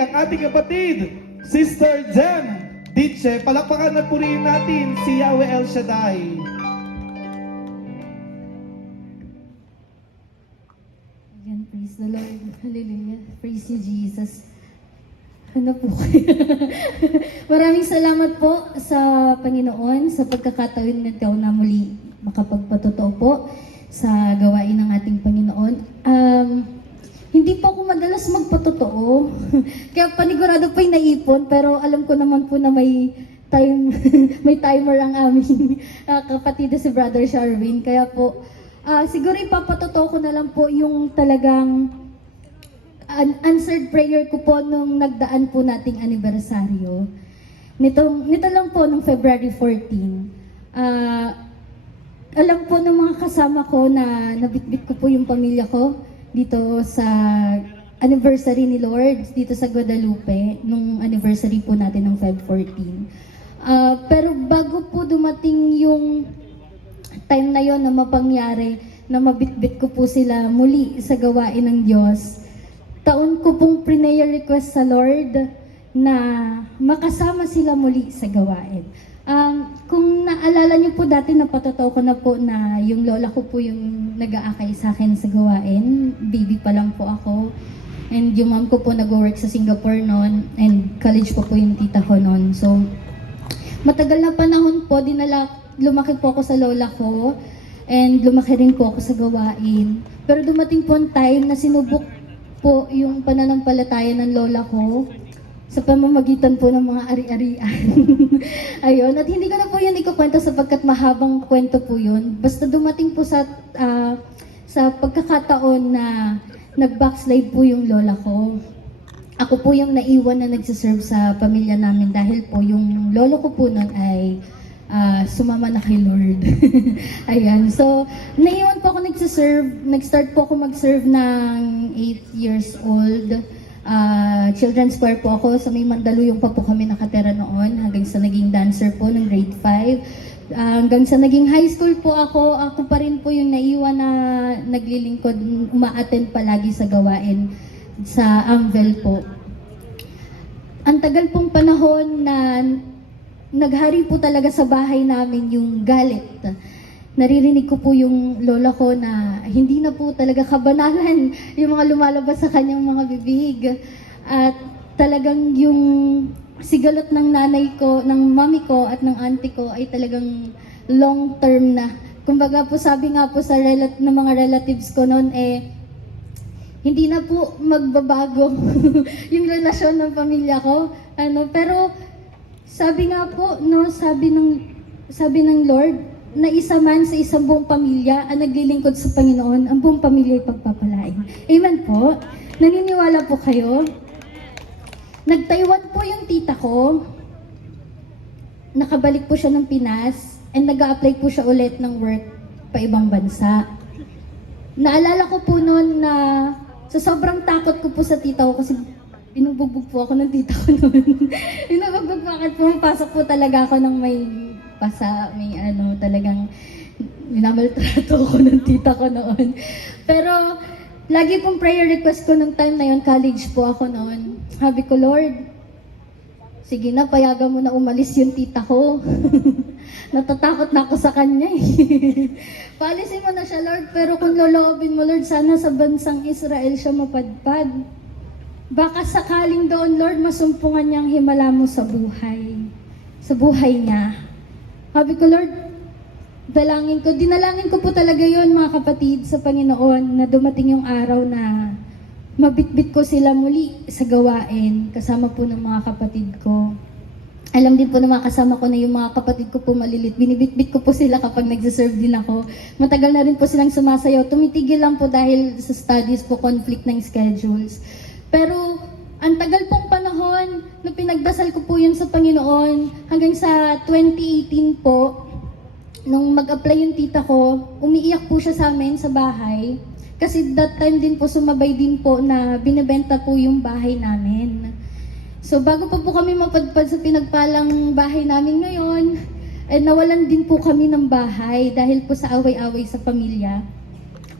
Ang ating kapatid, Sister Jen Diche, palakpakan at purihin natin si Yahweh El Shaddai. Again, praise the Lord. Hallelujah. Praise you, Jesus. Ano po kayo? Maraming salamat po sa Panginoon sa pagkakataon nito na muli makapagpatotoo po sa gawain ng ating Panginoon. Hindi po ako madalas magpatotoo. Kaya panigurado po yung naipon, pero alam ko naman po na may may timer ang aming kapatid si Brother Sharwin. Kaya po, siguro ipapatotoo ko na lang po yung talagang answered prayer ko po nung nagdaan po nating anibersaryo. Nito lang po, nung February 14. Alam po ng mga kasama ko na nabitbit ko po yung pamilya ko dito sa anniversary ni Lord, dito sa Guadalupe, nung anniversary po natin ng Feb 14. Pero bago po dumating yung time na yon na mapangyari, na mabitbit ko po sila muli sa gawain ng Diyos, taon ko pong prayer request sa Lord na makasama sila muli sa gawain. Kung naalala niyo po dati, napatotoo ko na po na yung lola ko po yung nag-aakay sa akin sa gawain. Baby pa lang po ako. And yung mom ko po nag-work sa Singapore noon. And college po yung tita ko noon. So, matagal na panahon po, lumaki po ako sa lola ko. And lumaki rin po ako sa gawain. Pero dumating po ang time na sinubok po yung pananampalataya ng lola ko sa pamamagitan po ng mga ari-arian. Ayun, at hindi ko na po yun ikukwento sapagkat mahabang kwento po yun. Basta dumating po sa pagkakataon na nag-backslide po yung lola ko. Ako po yung naiwan na nagsiserve sa pamilya namin dahil po yung lolo ko po nun ay sumama na kay Lord. Ayan, so naiwan po ako nagsiserve. Nag-start po ako mag-serve ng 8 years old. Children's choir po ako. Sa may Mandaluyong pa po kami nakatera noon hanggang sa naging dancer po ng grade 5. Hanggang sa naging high school po ako pa rin po yung naiwan na naglilingkod, uma-attend palagi sa gawain sa Amvel po. Ang tagal pong panahon na naghari po talaga sa bahay namin yung galit. Naririnig ko po yung lola ko na hindi na po talaga kabanalan yung mga lumalabas sa kanyang mga bibig. At talagang yung sigalot ng nanay ko, ng mami ko at ng auntie ko ay talagang long term na. Kumbaga po, sabi nga po sa ng mga relatives ko noon, hindi na po magbabago yung relasyon ng pamilya ko. Pero sabi nga po, sabi ng Lord, na isa man sa isang buong pamilya ang naglilingkod sa Panginoon, ang buong pamilya ay pagpapalain. Amen po? Naniniwala po kayo? Nag-Taiwan po yung tita ko. Nakabalik po siya ng Pinas and nag-a-apply po siya ulit ng work pa ibang bansa. Naalala ko po noon na sa sobrang takot ko po sa tita ko kasi binubugbog po ako ng tita ko noon. Binubugbog po ako at pumapasok po talaga ako ng may pasa, may talagang minamaltrato ko ng tita ko noon. Pero lagi pong prayer request ko nung time na yon, college po ako noon. Sabi ko, Lord, sige na, payagan mo na umalis yung tita ko. Natatakot na ako sa kanya Paalisin mo na siya, Lord, pero kung loloobin mo, Lord, sana sa bansang Israel siya mapadpad. Baka sakaling doon, Lord, masumpungan niyang himala mo sa buhay niya. Sabi ko, Lord, dinalangin ko po talaga yon mga kapatid sa Panginoon na dumating yung araw na mabitbit ko sila muli sa gawain kasama po ng mga kapatid ko. Alam din po ng mga kasama ko na yung mga kapatid ko po malilit, binibitbit ko po sila kapag nagsiserve din ako. Matagal na rin po silang sumasayaw. Tumitigil lang po dahil sa studies po, conflict ng schedules. Pero ang tagal pong panahon na pinagdasal ko po yun sa Panginoon hanggang sa 2018 po, nung mag-apply yung tita ko, umiiyak po siya sa amin sa bahay. Kasi that time din po, sumabay din po na binibenta po yung bahay namin. So bago pa po kami mapadpad sa pinagpalang bahay namin ngayon, nawalan din po kami ng bahay dahil po sa away-away sa pamilya.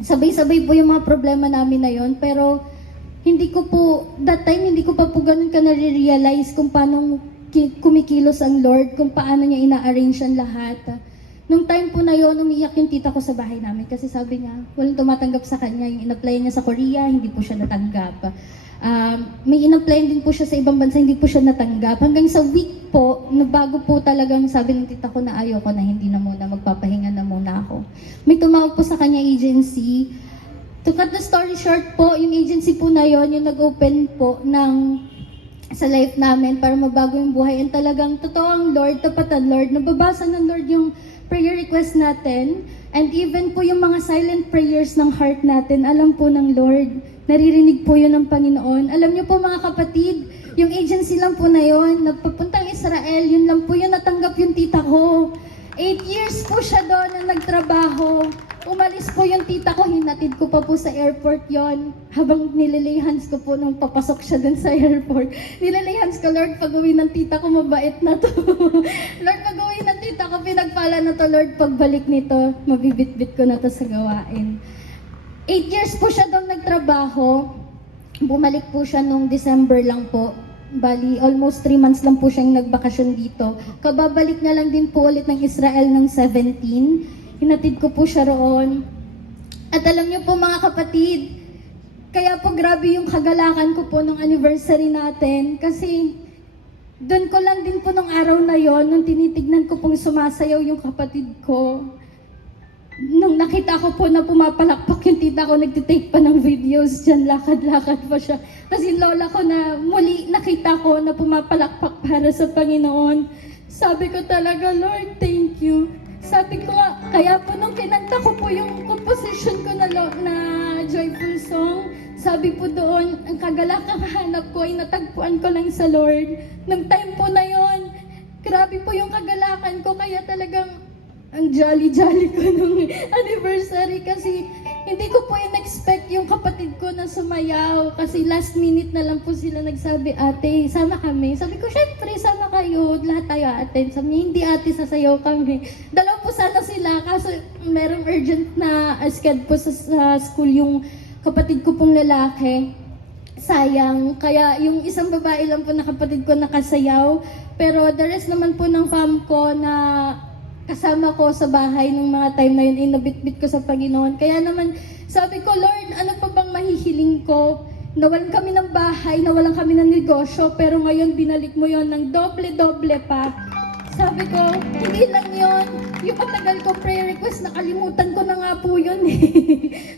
Sabay-sabay po yung mga problema namin na yon, pero hindi ko po, that time hindi ko pa po ganun ka nare-realize kung paano kumikilos ang Lord, kung paano niya ina-arrange ang lahat. Nung time po na yon, umiyak yung tita ko sa bahay namin kasi sabi niya, walang tumatanggap sa kanya. Yung in-apply niya sa Korea, hindi po siya natanggap. May in-apply din po siya sa ibang bansa, hindi po siya natanggap. Hanggang sa week po, na bago po talagang sabi ng tita ko na ayoko na, hindi na muna, magpapahinga na muna ako. May tumawag po sa kanya agency. To cut the story short po, yung agency po na yon, yung nag-open po sa life namin para mabago yung buhay. And talagang totoo ang Lord, tapat ang Lord. Nababasa ng Lord yung prayer request natin. And even po yung mga silent prayers ng heart natin, alam po ng Lord. Naririnig po yun ng Panginoon. Alam niyo po mga kapatid, yung agency lang po na yon, nagpapuntang Israel, yun lang po yun, natanggap yung tita ko. 8 years po siya doon na nagtrabaho. Umalis po yung tita ko, hinatid ko pa po sa airport yon. Habang nililay hands ko po nung papasok siya dun sa airport. Nililay hands ko, Lord, pag-uwi ng tita ko, mabait na to. Lord, pag-uwi ng tita ko, pinagpala na to. Lord, pagbalik nito, mabibit-bit ko na to sa gawain. 8 years po siya doon nagtrabaho. Bumalik po siya nung December lang po. Bali, almost 3 months lang po siyang nagbakasyon dito. Kababalik niya lang din po ulit ng Israel ng 17. Hinatid ko po siya roon. At alam niyo po mga kapatid, kaya po grabe yung kagalakan ko po nung anniversary natin. Kasi doon ko lang din po nung araw na yon, nung tinitignan ko pong sumasayaw yung kapatid ko. Nung nakita ko po na pumapalakpak yung tita ko, nagtitake pa ng videos dyan, lakad-lakad pa siya. Tapos yung lola ko na muli nakita ko na pumapalakpak para sa Panginoon. Sabi ko talaga, Lord, thank you. Sabi ko nga, kaya po nung kinanta ko po yung composition ko na joyful song, sabi po doon, ang kagalakang hanap ko ay natagpuan ko lang sa Lord. Nung time po na yon, grabe po yung kagalakan ko, kaya talagang ang jolly-jolly ko nung anniversary kasi hindi ko po in-expect yung kapatid ko na sumayaw kasi last minute na lang po sila nagsabi, ate, sama kami. Sabi ko, syempre, sama kayo, lahat tayo attend. Sabi niya, hindi ate, sasayaw kami. Dalawa po sana sila kaso merong urgent na schedule po sa school yung kapatid ko pong lalaki. Sayang, kaya yung isang babae lang po na kapatid ko nakasayaw. Pero the rest naman po ng fam ko na kasama ko sa bahay nung mga time na yun, inabit-bit ko sa Panginoon. Kaya naman, sabi ko, Lord, ano pa bang mahihiling ko? Nawalan kami ng bahay, nawalan kami ng negosyo, pero ngayon binalik mo yon ng doble-doble pa. Sabi ko, hindi lang yon. Yung matagal ko prayer request, nakalimutan ko na nga po yun.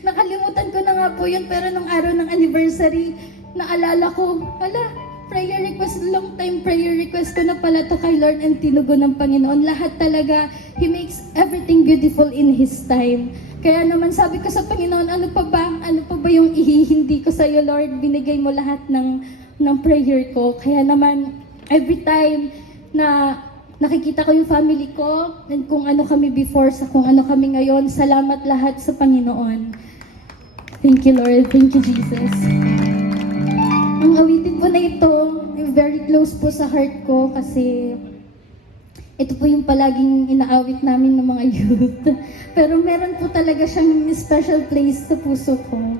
Nakalimutan ko na nga po yun, pero nung araw ng anniversary, naalala ko, prayer request, long time prayer request ko na pala to kay Lord and tinugon ng Panginoon. Lahat talaga, He makes everything beautiful in His time. Kaya naman sabi ko sa Panginoon, ano pa ba yung ihihindi ko sa iyo, Lord? Binigay mo lahat ng prayer ko. Kaya naman, every time na nakikita ko yung family ko, and kung ano kami before sa kung ano kami ngayon, salamat lahat sa Panginoon. Thank you, Lord. Thank you, Jesus. Ang awitin po na ito, very close po sa heart ko kasi ito po yung palaging inaawit namin ng mga youth. Pero meron po talaga siyang special place sa puso ko.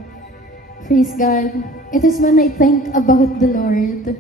Praise God. It is when I think about the Lord.